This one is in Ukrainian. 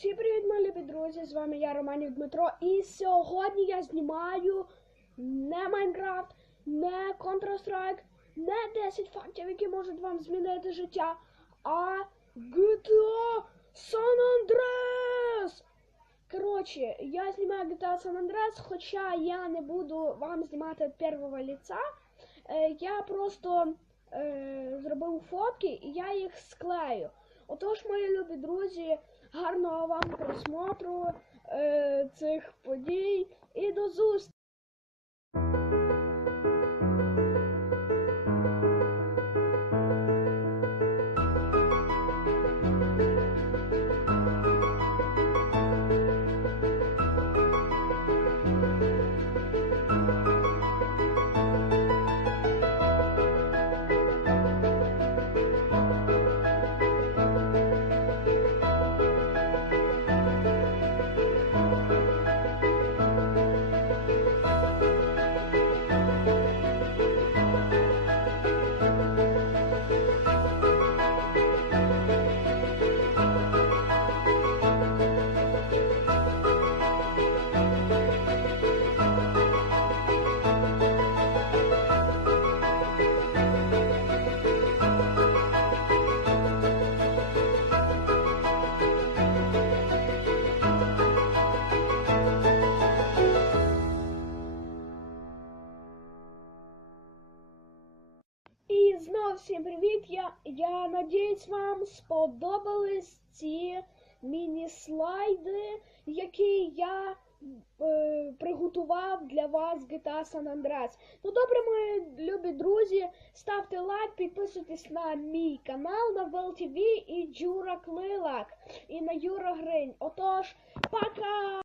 Всім привіт, мої любі друзі! З вами я, Романів Дмитро, і сьогодні я знімаю не Майнкрафт, не Counter-Strike, не 10 фактів, які можуть вам змінити життя, а GTA San Andreas! Коротше, я знімаю GTA San Andreas, хоча я не буду вам знімати від першого лица. Е, я просто е, зробив фотки і я їх склею. Отож, мої любі друзі, гарного вам просмотру е, цих подій і до зустрічі! Знов всім привіт! Я, я надіюсь, вам сподобались ці міні-слайди, які я е, приготував для вас GTA San Andreas. Ну добре, мої любі друзі, ставте лайк, підписуйтесь на мій канал на VLTV і Джура Клилак і на Юра Гринь. Отож, пока!